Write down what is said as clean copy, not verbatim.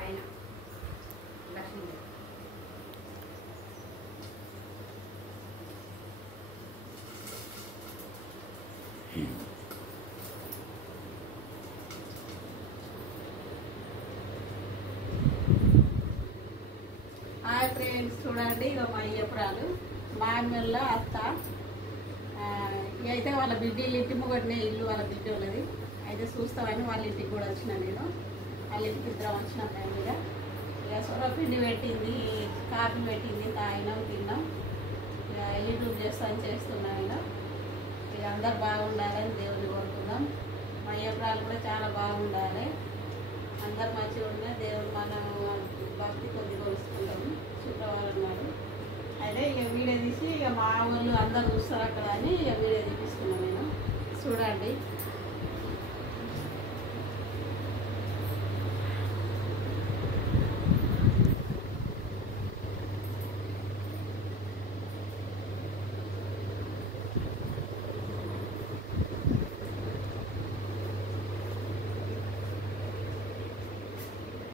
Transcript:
పైన లక్ష్మీ ఫ్రెండ్స్ చూడండి, ఇక మా అయ్యపురాలు మా అమ్మల అత్త అయితే వాళ్ళ బిడ్డలు ఇంటి ముగటినే ఇల్లు వాళ్ళ బిడ్డ ఉన్నది. అయితే చూస్తామని వాళ్ళ ఇంటికి కూడా వచ్చిన నేను. వాళ్ళ ఇంటికి ఇద్దరం వచ్చిన ఫ్యామిలీగా. ఇక సొరపిండి పెట్టింది, కాఫీ పెట్టింది, తాగినాం, తిన్నాం. ఇక యూట్యూబ్ చేస్తున్నాం. ఇక అందరు బాగుండాలని దేవుని కోరుకుందాం. మా అయ్యపురాలు కూడా చాలా బాగుండాలి, అందరు మంచిగా ఉండే దేవుడు మనం భక్తి కొద్దిగా వస్తుంటాము శుక్రవారం నాడు. అయితే ఇక వీడియో తీసి ఇక మా వాళ్ళు అందరు చూస్తారు అక్కడ అని ఇక వీడియో తీపిస్తున్నాం నేను. చూడండి.